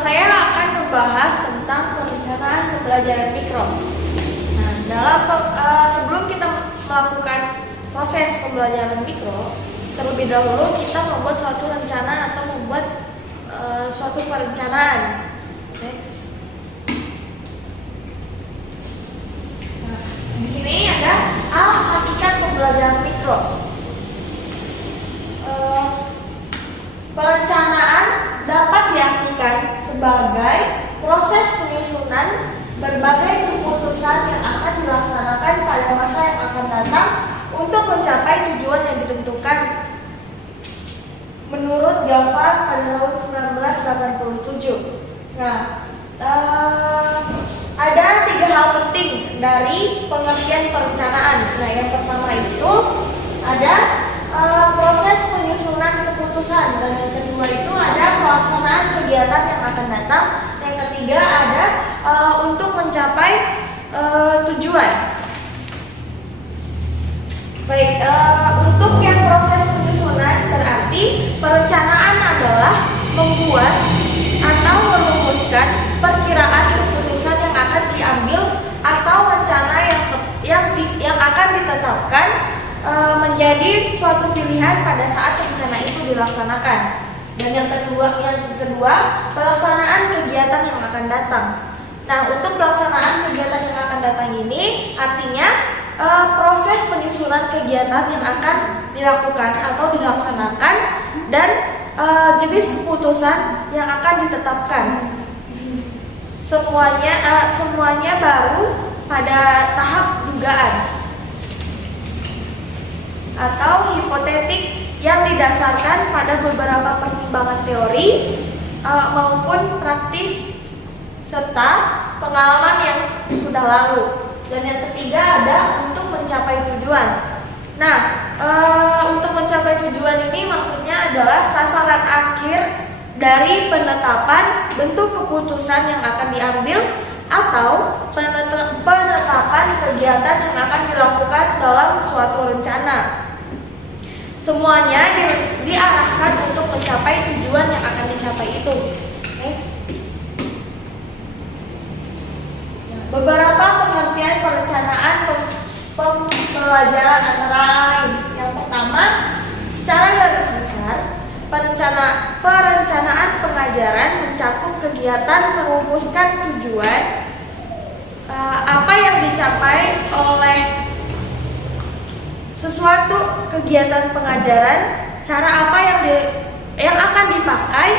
Saya akan membahas tentang perencanaan pembelajaran mikro. Nah, sebelum kita melakukan proses pembelajaran mikro, terlebih dahulu kita membuat suatu rencana atau membuat suatu perencanaan. Next. Nah, di sini ada hakikat pembelajaran mikro. Perencanaan dapat diartikan sebagai proses penyusunan berbagai keputusan yang akan dilaksanakan pada masa yang akan datang untuk mencapai tujuan yang ditentukan menurut GAFA pada tahun 1987. Nah, ada 3 hal penting dari pengertian perencanaan. Nah, yang pertama itu ada proses penyusunan keputusan, dan yang kedua itu ada pelaksanaan kegiatan yang akan datang, yang ketiga ada untuk mencapai tujuan. Baik, untuk yang proses penyusunan berarti perencanaan adalah membuat atau merumuskan perkiraan keputusan yang akan diambil atau rencana yang akan ditetapkan menjadi suatu pilihan pada saat rencana itu dilaksanakan. Dan yang kedua pelaksanaan kegiatan yang akan datang. Nah, untuk pelaksanaan kegiatan yang akan datang ini artinya proses penyusunan kegiatan yang akan dilakukan atau dilaksanakan dan jenis keputusan yang akan ditetapkan. Semuanya baru pada tahap dugaan atau hipotetik yang didasarkan pada beberapa pertimbangan teori maupun praktis serta pengalaman yang sudah lalu. Dan yang ketiga ada untuk mencapai tujuan. Nah, untuk mencapai tujuan ini maksudnya adalah sasaran akhir dari penetapan bentuk keputusan yang akan diambil atau penetapan kegiatan yang akan dilakukan dalam suatu rencana. Semuanya diarahkan untuk mencapai tujuan yang akan dicapai itu. Next. Beberapa pengertian perencanaan pembelajaran antara lain. Yang pertama, secara garis besar, perencanaan pengajaran mencakup kegiatan merumuskan tujuan apa yang dicapai oleh sesuatu kegiatan pengajaran, cara apa yang akan dipakai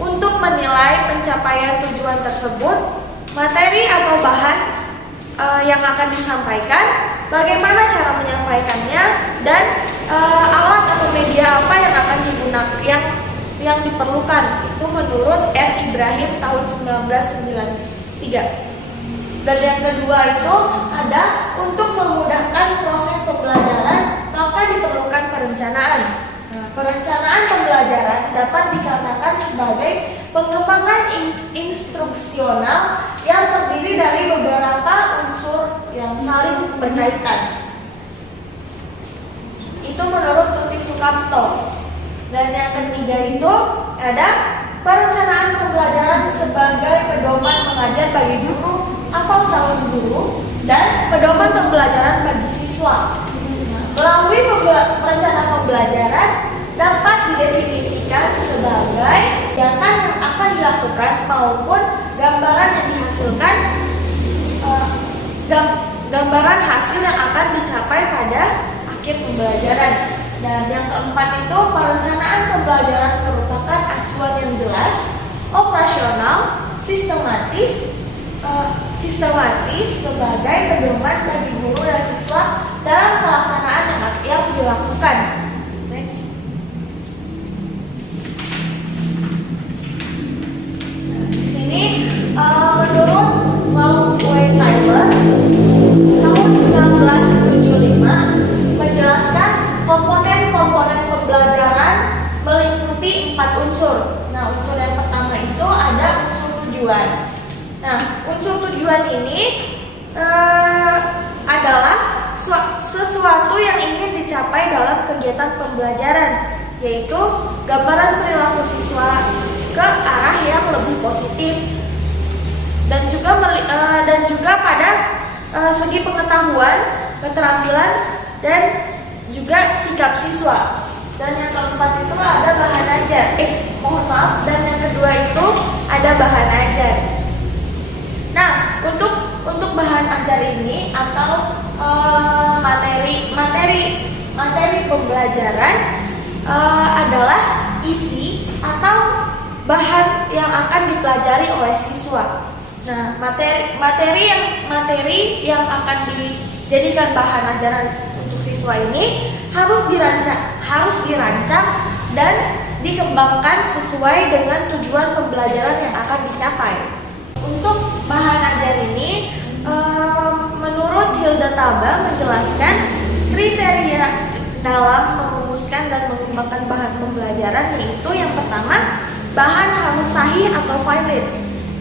untuk menilai pencapaian tujuan tersebut, materi atau bahan yang akan disampaikan, bagaimana cara menyampaikannya, dan alat atau media apa yang akan digunakan yang diperlukan. Itu menurut R. Ibrahim tahun 1993. Dan yang kedua itu ada untuk memudahkan proses pembelajaran maka diperlukan perencanaan. Nah, perencanaan pembelajaran dapat dikatakan sebagai pengembangan instruksional yang terdiri dari beberapa unsur yang saling berkaitan. Itu menurut Tutik Sukamto. Dan yang ketiga itu ada perencanaan pembelajaran sebagai pedoman mengajar bagi guru atau calon guru dan pedoman pembelajaran bagi siswa. Melalui perencanaan pembelajaran dapat didefinisikan sebagai kegiatan yang akan dilakukan maupun gambaran yang dihasilkan, gambaran hasil yang akan dicapai pada akhir pembelajaran. Dan yang keempat itu perencanaan pembelajaran merupakan acuan yang jelas, operasional, sistematis sebagai pedoman bagi guru dan siswa dalam pelaksanaan yang dilakukan. Next. Nah, di sini menurut Laughway Tyler tahun 1975 menjelaskan komponen-komponen pembelajaran meliputi 4 unsur. Nah, unsur yang pertama itu ada unsur tujuan. Nah, unsur tujuan ini adalah sesuatu yang ingin dicapai dalam kegiatan pembelajaran, yaitu gambaran perilaku siswa, positif, dan juga pada segi pengetahuan, keterampilan, dan juga sikap siswa. Dan yang keempat itu ada bahan ajar. Dan yang kedua itu ada bahan ajar. Nah, untuk bahan ajar ini atau materi pembelajaran adalah isi atau bahan yang akan dipelajari oleh siswa. Nah, materi yang akan dijadikan bahan ajaran untuk siswa ini harus dirancang dan dikembangkan sesuai dengan tujuan pembelajaran yang akan dicapai. Untuk bahan ajar ini, menurut Hilda Taba menjelaskan kriteria dalam merumuskan dan mengembangkan bahan pembelajaran, yaitu yang pertama, bahan harus sahih atau valid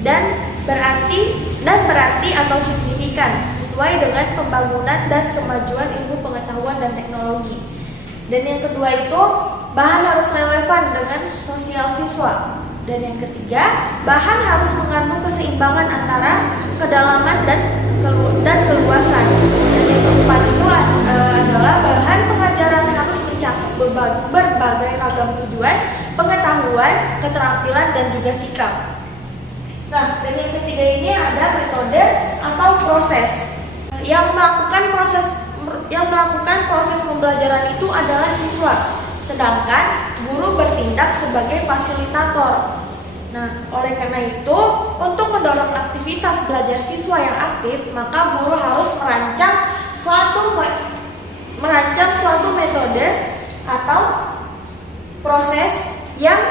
dan berarti atau signifikan sesuai dengan pembangunan dan kemajuan ilmu pengetahuan dan teknologi. Dan yang kedua itu, bahan harus relevan dengan sosial siswa. Dan yang ketiga, bahan harus mengandung keseimbangan antara kedalaman dan keluasan. Dan yang keempat itu adalah bahan pengajaran harus mencakup berbagai ragam tujuan, pengetahuan, keterampilan, dan juga sikap. Nah, dan yang ketiga ini ada metode atau proses. Yang melakukan proses pembelajaran itu adalah siswa, sedangkan guru bertindak sebagai fasilitator. Nah, oleh karena itu, untuk mendorong aktivitas belajar siswa yang aktif, maka guru harus merancang suatu metode atau proses yang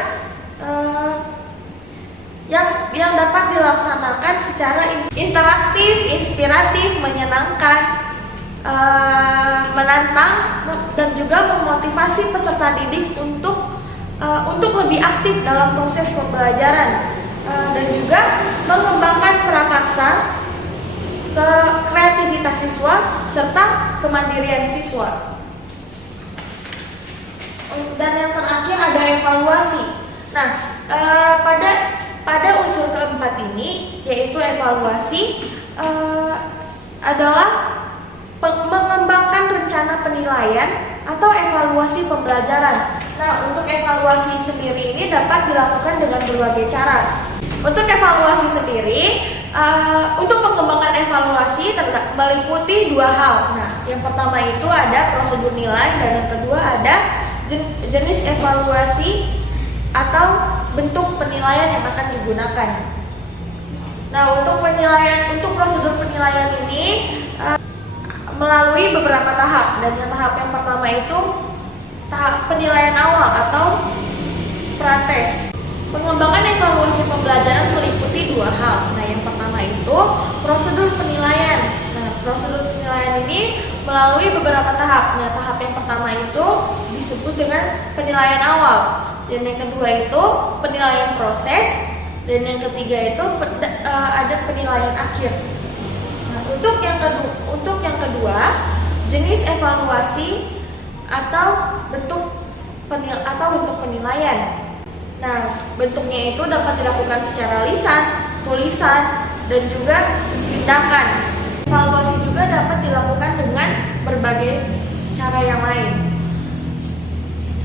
dapat dilaksanakan secara interaktif, inspiratif, menyenangkan, menantang, dan juga memotivasi peserta didik untuk lebih aktif dalam proses pembelajaran, dan juga mengembangkan prakarsa, kreativitas siswa, serta kemandirian siswa. Dan yang terakhir ada evaluasi. Nah, pada unsur keempat ini, yaitu evaluasi, adalah mengembangkan rencana penilaian atau evaluasi pembelajaran. Nah, untuk evaluasi sendiri ini dapat dilakukan dengan berbagai cara. Untuk evaluasi sendiri, untuk pengembangan evaluasi meliputi dua hal. Nah, yang pertama itu ada prosedur nilai, dan yang kedua ada jenis evaluasi atau bentuk penilaian yang akan digunakan. Nah, untuk prosedur penilaian ini melalui beberapa tahap, dan tahap yang pertama itu tahap penilaian awal atau prates. Pengembangan evaluasi pembelajaran meliputi dua hal. Nah, yang pertama itu prosedur penilaian. Nah, prosedur penilaian ini melalui beberapa tahap. Nah, tahap yang pertama itu disebut dengan penilaian awal, dan yang kedua itu penilaian proses, dan yang ketiga itu ada penilaian akhir. Nah, untuk yang kedua, jenis evaluasi atau bentuk penilaian. Nah, bentuknya itu dapat dilakukan secara lisan, tulisan, dan juga tindakan. Evaluasi juga dapat dilakukan dengan berbagai cara yang lain.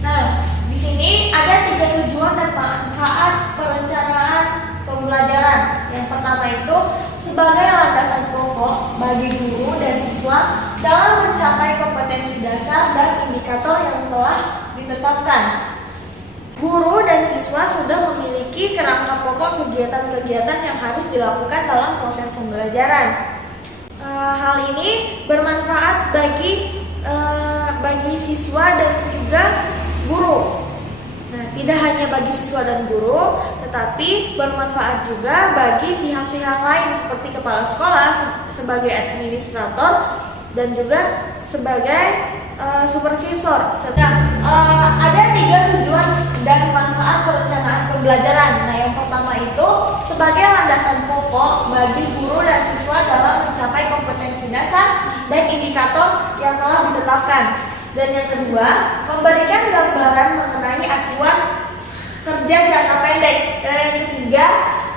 Nah, di sini ada 3 tujuan dan manfaat perencanaan pembelajaran. Yang pertama itu sebagai landasan pokok bagi guru dan siswa dalam mencapai kompetensi dasar dan indikator yang telah ditetapkan. Guru dan siswa sudah memiliki kerangka pokok kegiatan-kegiatan yang harus dilakukan dalam proses pembelajaran. Hal ini bermanfaat bagi siswa dan juga guru. Nah, tidak hanya bagi siswa dan guru, tetapi bermanfaat juga bagi pihak-pihak lain seperti kepala sekolah sebagai administrator dan juga sebagai supervisor. Ada 3 tujuan dan manfaat perencanaan pembelajaran. Nah, yang pertama itu sebagai landasan pokok bagi guru dan siswa dalam mencapai kompetensi dasar dan indikator yang telah ditetapkan. Dan yang kedua, memberikan gambaran mengenai acuan kerja jangka pendek. Dan yang ketiga,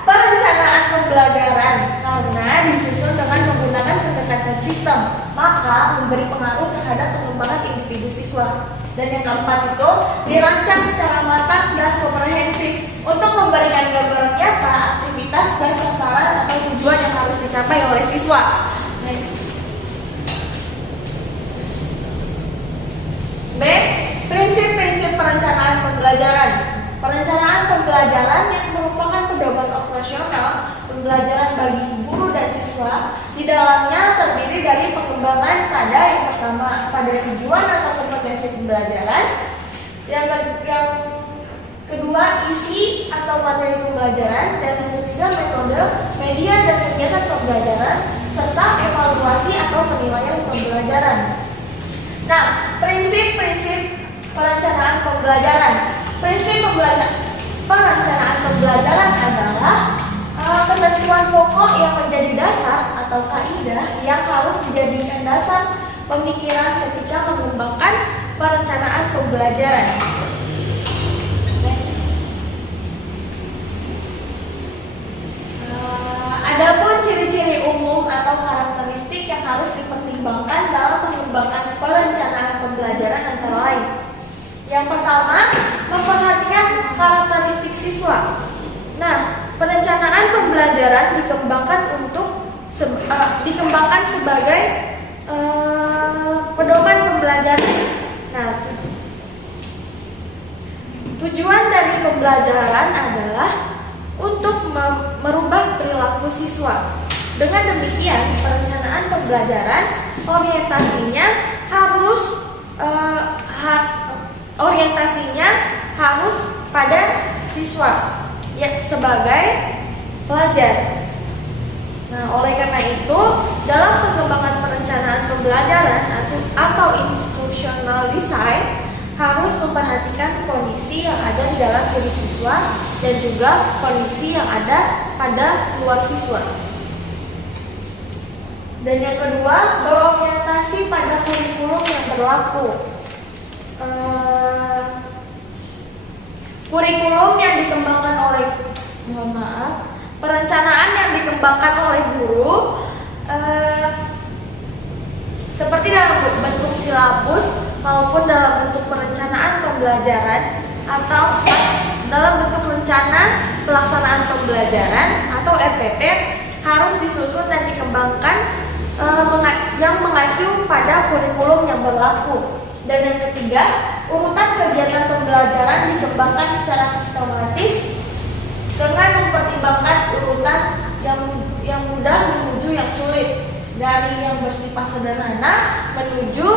perencanaan pembelajaran karena disusun dengan menggunakan pendekatan sistem, maka memberi pengaruh terhadap pengembangan individu siswa. Dan yang keempat itu dirancang secara matang dan komprehensif untuk memberikan gambaran nyata aktivitas dan sasaran atau tujuan yang harus dicapai oleh siswa. Next. B. Prinsip-prinsip perencanaan pembelajaran. Perencanaan pembelajaran yang merupakan pedoman operasional pembelajaran bagi guru dan siswa di dalamnya terdiri dari pengembangan pada yang pertama pada tujuan atau kompetensi pembelajaran, yang kedua isi atau materi pembelajaran, dan yang ketiga metode, media dan kegiatan pembelajaran serta evaluasi atau penilaian pembelajaran. Nah, prinsip-prinsip perencanaan pembelajaran. Prinsip perencanaan pembelajaran adalah ketentuan pokok yang menjadi dasar atau kaidah yang harus dijadikan dasar pemikiran ketika mengembangkan perencanaan pembelajaran. Next. Adapun ciri-ciri umum atau karakteristik yang harus dipertimbangkan dalam mengembangkan perencanaan pembelajaran antara lain. Yang pertama, memperhatikan karakteristik siswa. Nah, perencanaan pembelajaran dikembangkan sebagai pedoman pembelajaran. Nah, tujuan dari pembelajaran adalah untuk merubah perilaku siswa. Dengan demikian, perencanaan pembelajaran orientasinya harus pada siswa ya, sebagai pelajar. Nah, oleh karena itu, dalam pengembangan perencanaan pembelajaran atau institutional design harus memperhatikan kondisi yang ada di dalam diri siswa dan juga kondisi yang ada pada luar siswa. Dan yang kedua, berorientasi pada kurikulum yang berlaku. Kurikulum yang dikembangkan oleh, perencanaan yang dikembangkan oleh guru seperti dalam bentuk silabus maupun dalam bentuk perencanaan pembelajaran atau dalam bentuk rencana pelaksanaan pembelajaran atau RPP harus disusun dan dikembangkan yang mengacu pada kurikulum yang berlaku. Dan yang ketiga, urutan kegiatan pembelajaran dikembangkan secara sistematis dengan mempertimbangkan urutan yang mudah menuju yang sulit, dari yang bersifat sederhana menuju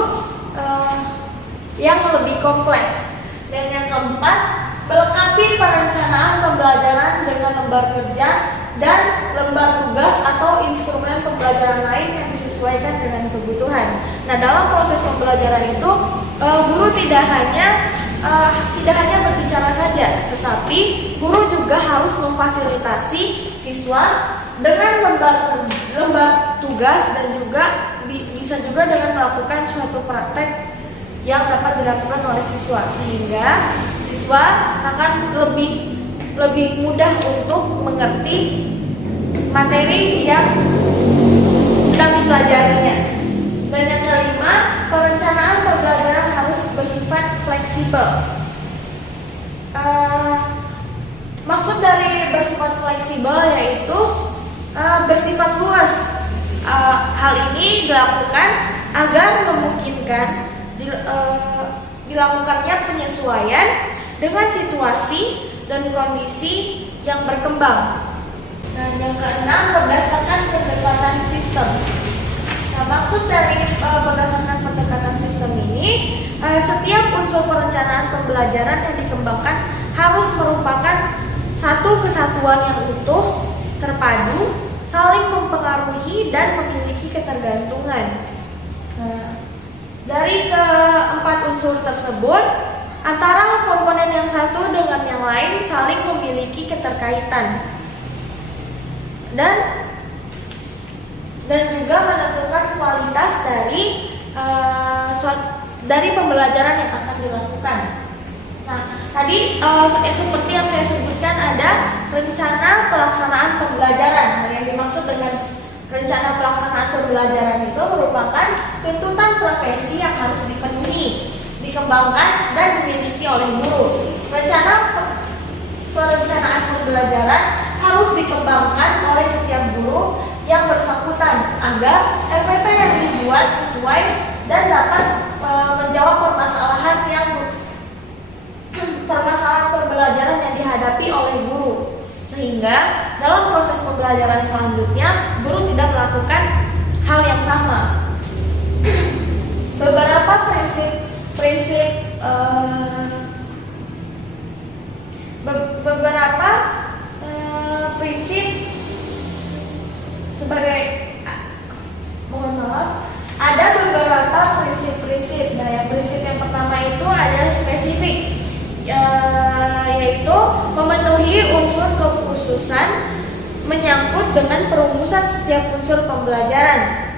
yang lebih kompleks. Dan yang keempat, melengkapi perencanaan pembelajaran dengan lembar kerja dan lembar tugas atau instrumen pembelajaran lain yang disesuaikan dengan kebutuhan. Nah, dalam proses pembelajaran itu guru tidak hanya berbicara saja, tetapi guru juga harus memfasilitasi siswa dengan lembar tugas dan juga bisa juga dengan melakukan suatu praktek yang dapat dilakukan oleh siswa, sehingga siswa akan lebih mudah untuk mengerti materi yang sedang dipelajarinya. Dan yang kelima, perencanaan pembelajaran harus bersifat fleksibel. Maksud dari bersifat fleksibel yaitu bersifat luas. Hal ini dilakukan agar memungkinkan dilakukannya penyesuaian dengan situasi dan kondisi yang berkembang. Nah, yang keenam, berdasarkan pendekatan sistem. Nah, maksud dari berdasarkan pendekatan sistem ini, setiap unsur perencanaan pembelajaran yang dikembangkan harus merupakan satu kesatuan yang utuh, terpadu, saling mempengaruhi dan memiliki ketergantungan. Nah, dari keempat unsur tersebut, antara komponen yang satu dengan yang lain saling memiliki keterkaitan dan juga menentukan kualitas dari pembelajaran yang akan dilakukan. Nah, Tadi seperti yang saya sebutkan ada rencana pelaksanaan pembelajaran. Nah, yang dimaksud dengan rencana pelaksanaan pembelajaran itu merupakan tuntutan profesi yang harus dipenuhi, dikembangkan, dan dimiliki oleh guru. Rencana perencanaan pembelajaran harus dikembangkan oleh setiap guru yang bersangkutan agar RPP yang dibuat sesuai dan dapat menjawab permasalahan pembelajaran yang dihadapi oleh guru, sehingga dalam proses pembelajaran selanjutnya guru tidak melakukan hal yang sama. Beberapa prinsip sebagai ada beberapa prinsip-prinsip. Nah, yang prinsip yang pertama itu adalah spesifik, yaitu memenuhi unsur kekhususan menyangkut dengan perumusan setiap unsur pembelajaran.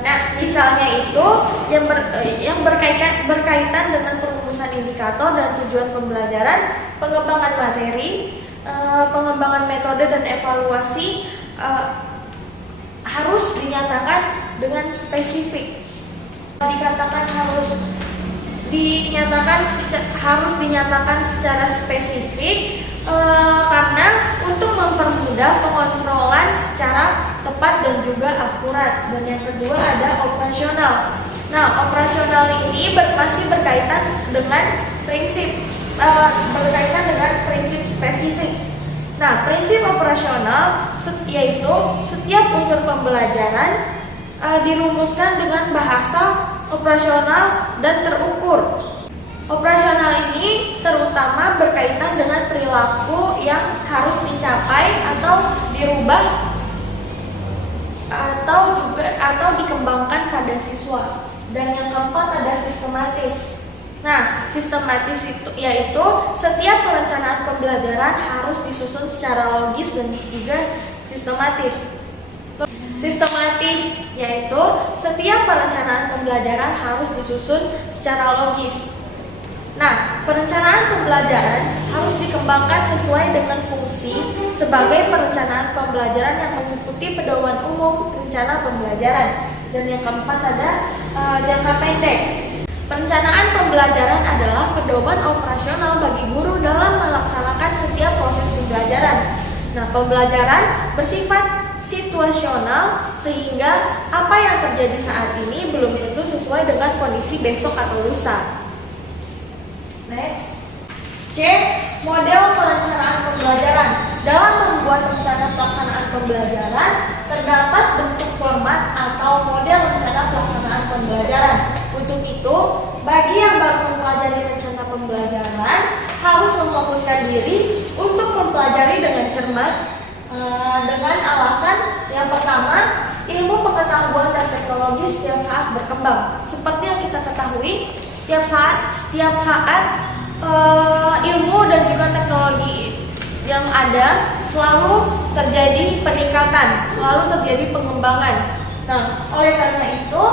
Nah, misalnya itu yang berkaitan dengan perumusan indikator dan tujuan pembelajaran, pengembangan materi, pengembangan metode dan evaluasi harus dinyatakan dengan spesifik. Dikatakan harus dinyatakan secara spesifik karena untuk mempermudah pengontrolan secara tepat dan juga akurat. Dan yang kedua ada operasional. Nah, operasional ini masih berkaitan dengan prinsip spesifik. Nah, prinsip operasional yaitu setiap unsur pembelajaran dirumuskan dengan bahasa operasional dan terukur. Operasional ini terutama berkaitan dengan perilaku yang harus dicapai atau dirubah atau dikembangkan pada siswa. Dan yang keempat ada sistematis. Nah, sistematis itu yaitu setiap perencanaan pembelajaran harus disusun secara logis dan juga sistematis. Sistematis yaitu setiap perencanaan pembelajaran harus disusun secara logis. Nah, perencanaan pembelajaran harus dikembangkan sesuai dengan fungsi sebagai perencanaan pembelajaran yang mengikuti pedoman umum rencana pembelajaran. Dan yang keempat ada jangka pendek. Perencanaan pembelajaran adalah pedoman operasional bagi guru dalam melaksanakan setiap proses pembelajaran. Nah, pembelajaran bersifat situasional sehingga apa yang terjadi saat ini belum tentu sesuai dengan kondisi besok atau lusa. Next. C. Model perencanaan pembelajaran. Dalam membuat rencana pelaksanaan pembelajaran, terdapat bentuk format atau model rencana pelaksanaan pembelajaran. Untuk itu, bagi yang baru mempelajari rencana pembelajaran, harus memfokuskan diri untuk mempelajari dengan cermat, dengan alasan yang pertama, ilmu pengetahuan dan teknologi setiap saat berkembang. Seperti yang kita ketahui, setiap saat ilmu dan juga teknologi yang ada selalu terjadi peningkatan, selalu terjadi pengembangan. Nah, oleh karena itu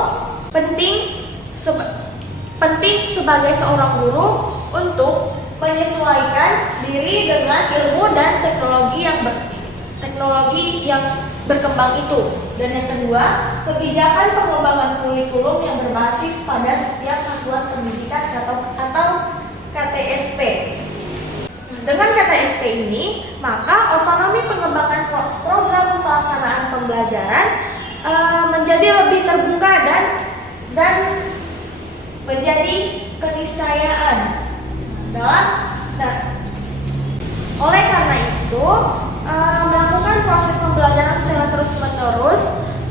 penting sebagai seorang guru untuk menyesuaikan diri dengan ilmu dan teknologi yang berkembang itu. Dan yang kedua, kebijakan pengembangan kurikulum yang berbasis pada setiap satuan pendidikan atau KTSP. Dengan KTSP ini, maka otonomi pengembangan program pelaksanaan pembelajaran menjadi lebih terbuka dan menjadi keniscayaan. Oleh karena itu, melakukan proses pembelajaran secara terus-menerus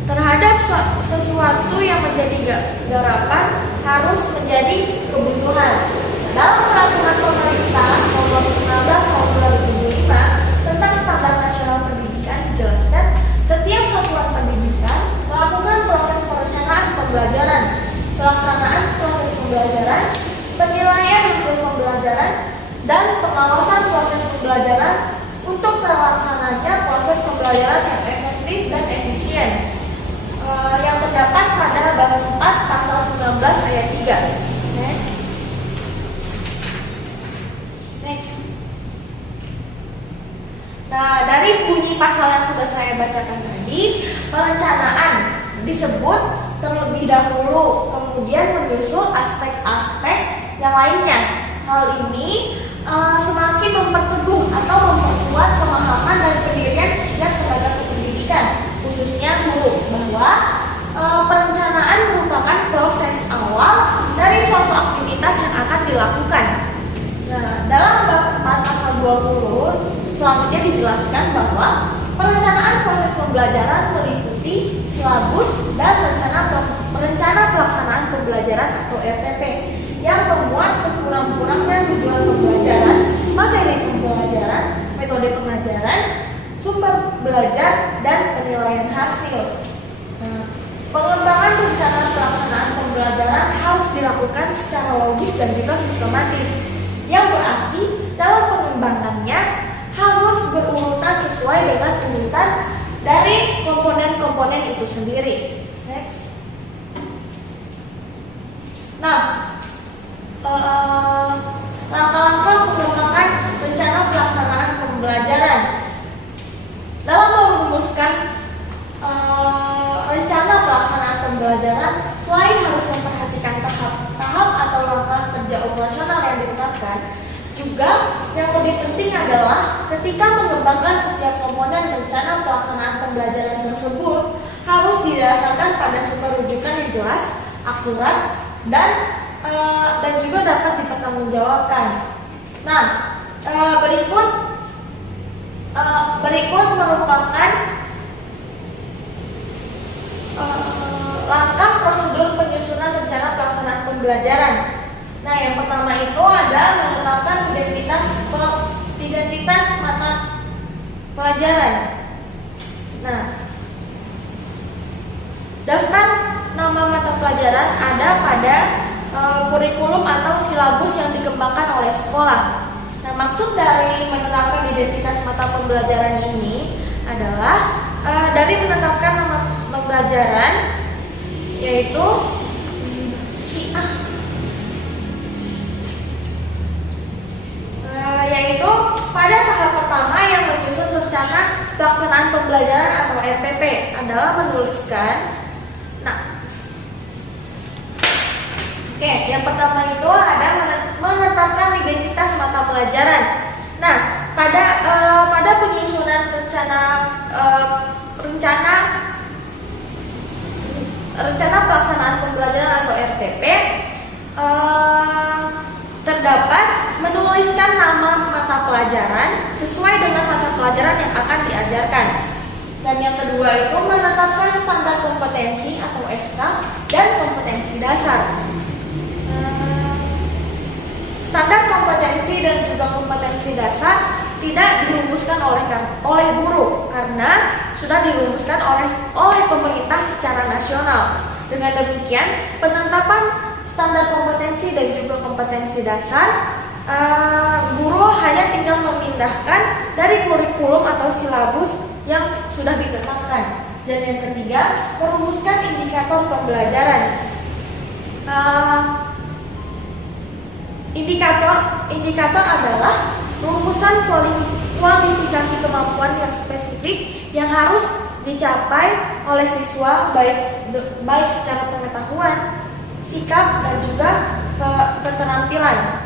terhadap sesuatu yang menjadi garapan harus menjadi kebutuhan. Dalam peraturan pemerintah nomor 19 tahun 2005 tentang standar nasional pendidikan dijelaskan setiap satuan pendidikan melakukan proses perencanaan pembelajaran, pelaksanaan proses pembelajaran, penilaian hasil pembelajaran, dan pengawasan proses pembelajaran untuk terlaksananya proses pembelajaran yang efektif dan efisien yang terdapat pada bab 4 pasal 19 ayat 3. Next. Next. Nah, dari bunyi pasal yang sudah saya bacakan tadi, perencanaan disebut terlebih dahulu, kemudian menyusul aspek-aspek yang lainnya. Hal ini semakin memperteguh atau memperkuat pemahaman dan pendirian setiap tenaga pendidikan, khususnya guru, bahwa perencanaan merupakan proses awal dari suatu aktivitas yang akan dilakukan. Nah, dalam bab 4 pasal 20 selanjutnya dijelaskan bahwa perencanaan proses pembelajaran meliputi silabus dan rencana pelaksanaan pembelajaran atau RPP yang memuat sekurang-kurangnya tujuan pembelajaran, materi pembelajaran, metode pengajaran, sumber belajar, dan penilaian hasil. Nah, pengembangan rencana pelaksanaan pembelajaran harus dilakukan secara logis dan juga sistematis, yang berarti dalam pengembangannya harus berurutan sesuai dengan urutan dari komponen-komponen itu sendiri. Next. Nah, langkah-langkah pengembangan rencana pelaksanaan pembelajaran. Dalam merumuskan rencana pelaksanaan pembelajaran, selain harus memperhatikan tahap atau langkah kerja operasional yang ditetapkan, juga yang lebih penting adalah ketika mengembangkan setiap komponen rencana pelaksanaan pembelajaran tersebut harus didasarkan pada sumber rujukan yang jelas, akurat, dan juga dapat dipertanggungjawabkan. Nah, berikut merupakan langkah prosedur penyusunan rencana pelaksanaan pembelajaran. Nah, yang pertama itu ada menetapkan identitas mata pelajaran. Nah, daftar nama mata pelajaran ada pada kurikulum atau silabus yang dikembangkan oleh sekolah. Nah, maksud dari menetapkan identitas mata pembelajaran ini adalah dari menetapkan nama pembelajaran, yaitu yaitu pada tahap pertama yang menyusun rencana pelaksanaan pembelajaran atau RPP adalah menuliskan. Yang pertama itu ada menetapkan identitas mata pelajaran. Nah, pada penyusunan rencana pelaksanaan pembelajaran atau RPP terdapat menuliskan nama mata pelajaran sesuai dengan mata pelajaran yang akan diajarkan. Dan yang kedua itu menetapkan standar kompetensi atau SK dan kompetensi dasar. Standar kompetensi dan juga kompetensi dasar tidak dirumuskan oleh guru karena sudah dirumuskan oleh pemerintah secara nasional. Dengan demikian, penetapan standar kompetensi dan juga kompetensi dasar, guru hanya tinggal memindahkan dari kurikulum atau silabus yang sudah ditetapkan. Dan yang ketiga, merumuskan indikator pembelajaran. Indikator adalah rumusan kualifikasi kemampuan yang spesifik yang harus dicapai oleh siswa baik secara pengetahuan, sikap, dan juga keterampilan.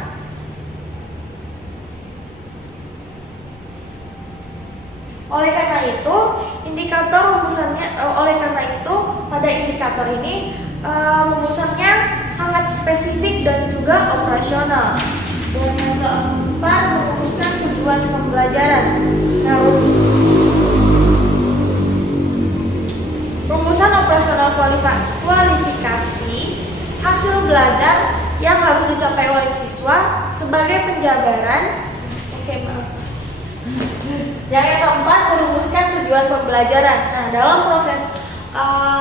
Oleh karena itu, pada indikator ini rumusannya sangat spesifik dan juga operasional. Dan yang keempat, merumuskan tujuan pembelajaran. Nah, rumusan operasional kualifikasi hasil belajar yang harus dicapai oleh siswa sebagai penjabaran. Yang keempat, merumuskan tujuan pembelajaran. Nah, dalam proses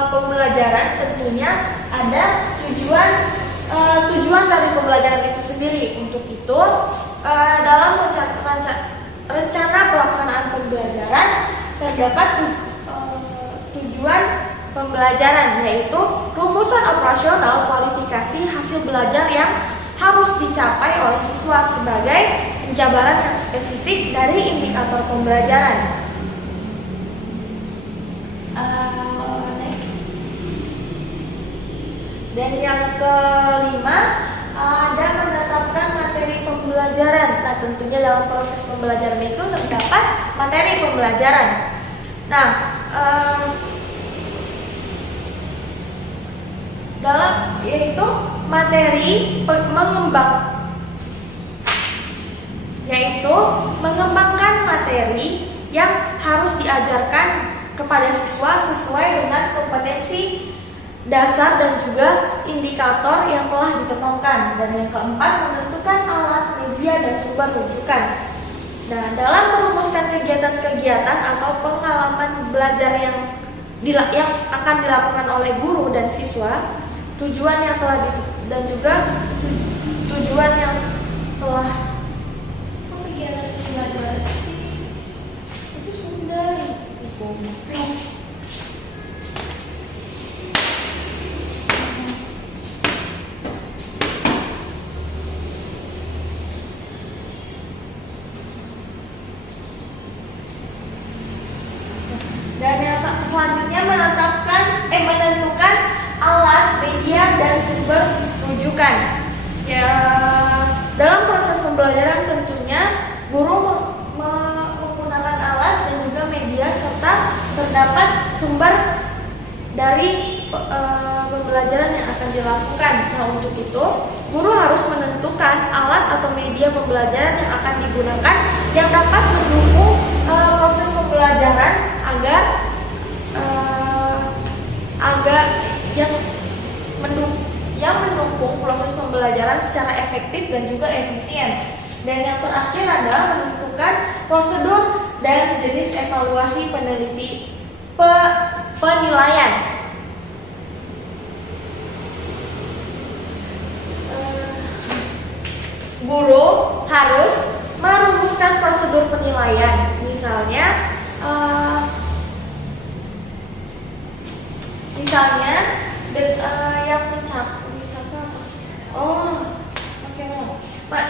pembelajaran tentunya ada tujuan dari pembelajaran itu sendiri. Untuk itu, dalam rencana pelaksanaan pembelajaran terdapat tujuan pembelajaran, yaitu rumusan operasional kualifikasi hasil belajar yang harus dicapai oleh siswa sebagai penjabaran yang spesifik dari indikator pembelajaran. Next. Dan yang kelima, ada menetapkan materi pembelajaran. Nah, tentunya dalam proses pembelajaran itu terdapat materi pembelajaran. Nah, dalam yaitu materi mengembangkan materi yang harus diajarkan kepada siswa sesuai dengan kompetensi dasar dan juga indikator yang telah ditetapkan. Dan yang keempat, menentukan alat, media, dan sumber rujukan. Nah, dalam merumuskan kegiatan-kegiatan atau pengalaman belajar yang akan dilakukan oleh guru dan siswa, tujuan yang telah dan juga tujuan yang telah kegiatan belajar sih itu sudah dan yang selanjutnya menentukan alat, media, dan sumber rujukan. Ya, dalam proses pembelajaran tentunya guru menggunakan alat dan juga media serta terdapat sumber dari pembelajaran yang akan dilakukan. Nah, untuk itu guru harus menentukan alat atau media pembelajaran yang akan digunakan yang dapat mendukung proses pembelajaran agar mendukung proses pembelajaran secara efektif dan juga efisien. Dan yang terakhir adalah menentukan prosedur dan jenis evaluasi penilaian. Guru harus merumuskan prosedur penilaian. Misalnya yang mencapai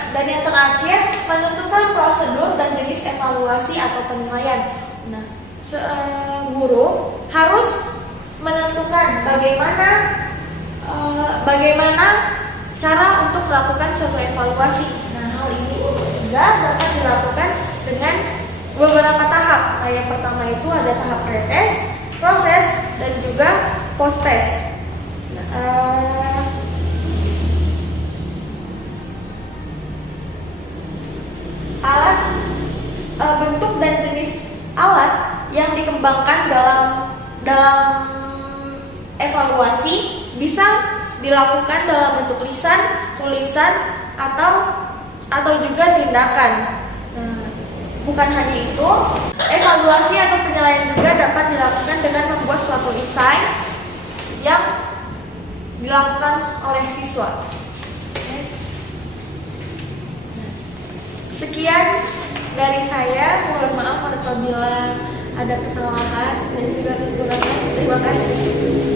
dan yang terakhir menentukan prosedur dan jenis evaluasi atau penilaian. Nah, guru harus menentukan bagaimana cara untuk melakukan suatu evaluasi. Nah, hal ini juga dapat dilakukan dengan beberapa tahap. Nah, yang pertama itu ada tahap pretest, proses, dan juga post-test. Bentuk dan jenis alat yang dikembangkan dalam evaluasi bisa dilakukan dalam bentuk lisan, tulisan, atau juga tindakan. Bukan hanya itu, evaluasi atau penilaian juga dapat dilakukan dengan membuat suatu esai yang dilakukan oleh siswa. Sekian dari saya, mohon maaf apabila ada kesalahan dan juga kekurangan. Terima kasih.